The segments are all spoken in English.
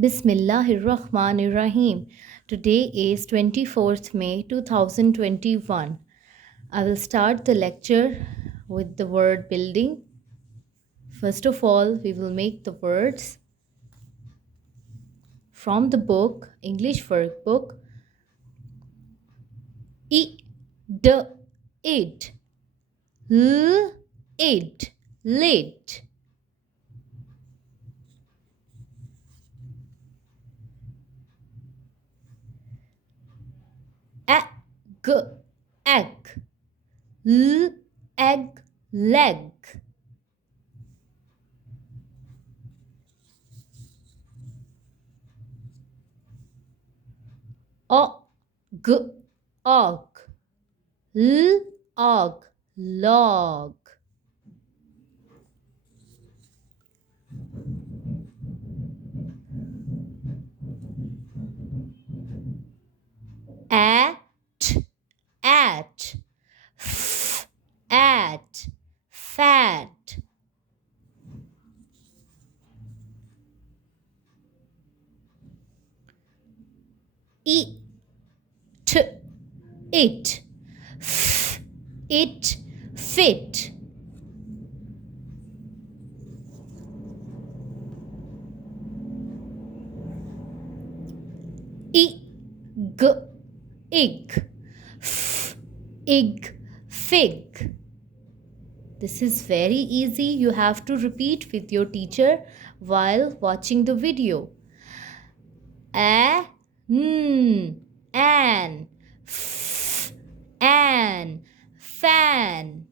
Bismillahirrahmanirrahim. Today is 24th May 2021. I will start the lecture with the word building. First of all, we will make the words from the book, English workbook. I, d, it, l, it, lit. A, g, egg, l, egg, leg. O, g, og, l, og, log. At, at, at, fat. Eat, it, it, fit. Ig, ig, ig, fig. This is very easy. You have to repeat with your teacher while watching the video. A, an, an, fan.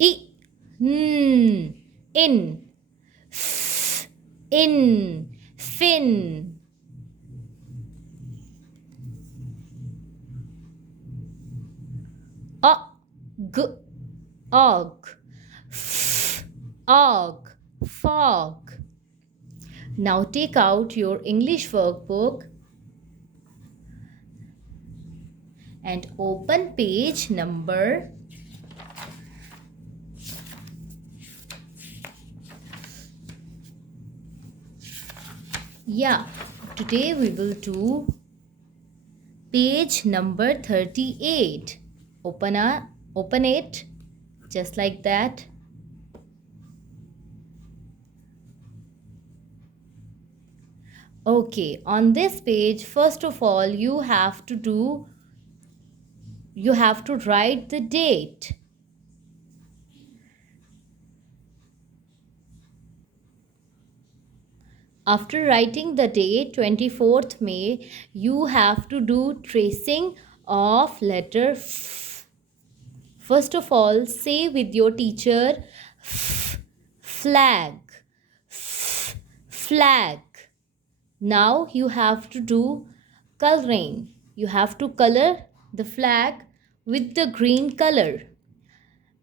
I, in, in, fin. Og, og, og, fog. Now take out your English workbook and open page number 38. Today we will do page number 38. Open it just like that. Okay, on this page, first of all, you have to write the date. After writing the date 24th May, you have to do tracing of letter F. First of all, say with your teacher flag, flag. Now you have to do coloring. You have to color the flag with the green color.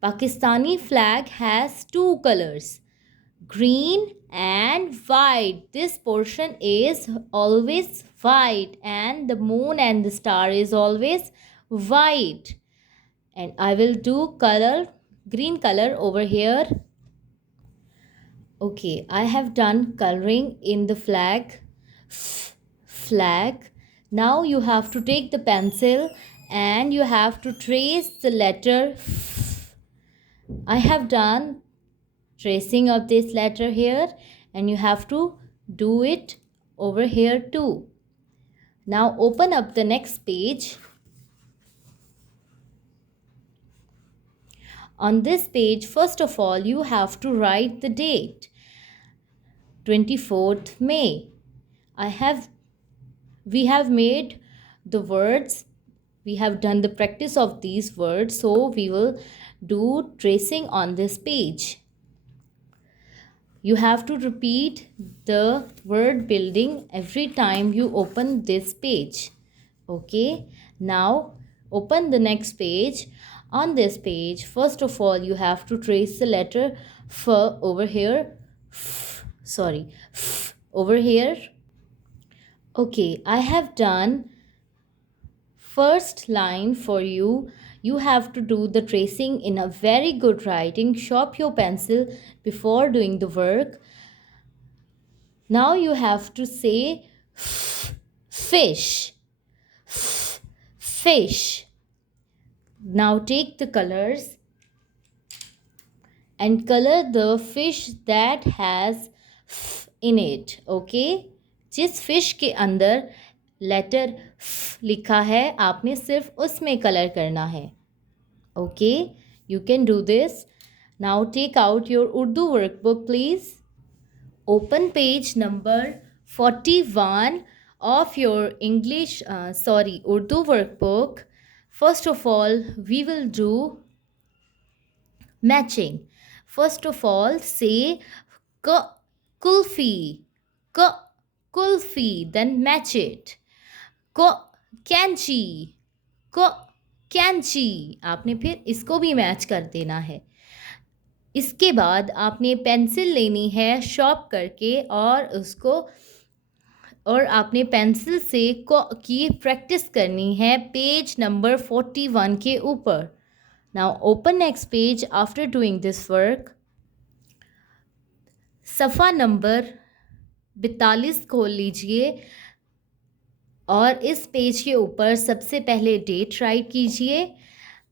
Pakistani flag has two colors, green and white. This portion is always white and the moon and the star is always white. And I will do green color over here. Okay, I have done coloring in the flag. Now you have to take the pencil and you have to trace the letter F. I have done tracing of this letter here and you have to do it over here too. Now open up the next page. On this page, first of all, you have to write the date, 24th May. We have made the words. We have done the practice of these words. So we will do tracing on this page. You have to repeat the word building every time you open this page. Okay. Now open the next page. On this page, first of all, you have to trace the letter F over here. Over here. Okay, I have done first line for you. You have to do the tracing in a very good writing. Sharp your pencil before doing the work. Now you have to say fish. Fish. Now take the colors and color the fish that has in it. Okay? जिस fish के अंदर letter लिखा है आपने सिर्फ उसमें colour करना है. Okay? You can do this. Now take out your Urdu workbook, please. Open page number 41 of your Urdu workbook. First of all, we will do matching. First of all, say kulfi, kulfi, then match it. Kanchi, kanchi. आपने फिर इसको भी match कर देना है. इसके बाद आपने पेंसिल लेनी है शॉर्प करके और आपने पेंसिल से की प्रैक्टिस करनी है पेज नंबर 41 के ऊपर. Now open next page after doing this work. सफ़ा नंबर 42 खोल लीजिए और इस पेज के ऊपर सबसे पहले डेट राइट कीजिए.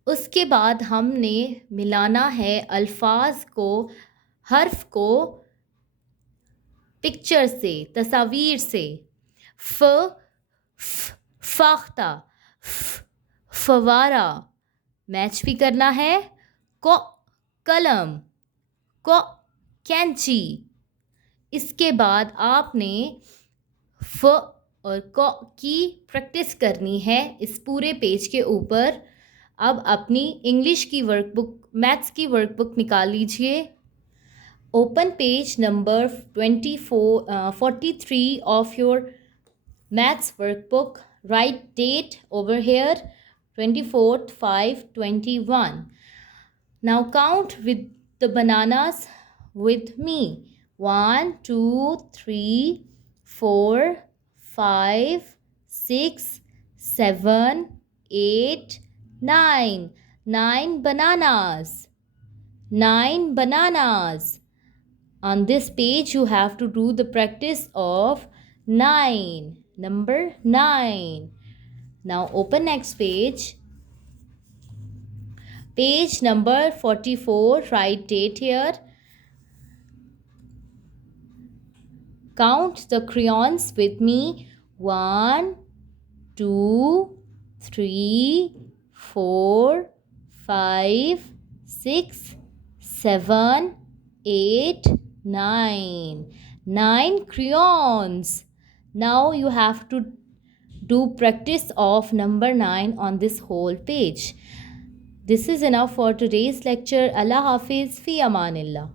उसके बाद हमने मिलाना है अल्फाज को, हर्फ को पिक्चर से, तस्वीर से. फाख्ता, फवारा मैच भी करना है. कलम, कैंची. इसके बाद आपने और की प्रैक्टिस करनी है इस पूरे पेज के ऊपर. अब अपनी इंग्लिश की वर्कबुक, मैथ्स की वर्कबुक निकाल लीजिए. Open page number 43 of your maths workbook. Write date over here 24/5/21. Now count with the bananas with me. 1 2 3 4 5 6 7 8 9 bananas. 9 bananas. On this page you have to do the practice of 9, number 9. Now open next page. Page number 44, write date here. Count the crayons with me. 1 2 3 4 5 6 7 8 9. 9 crayons. Now you have to do practice of number 9 on this whole page. This is enough for today's lecture. Allah Hafiz, fi amanillah.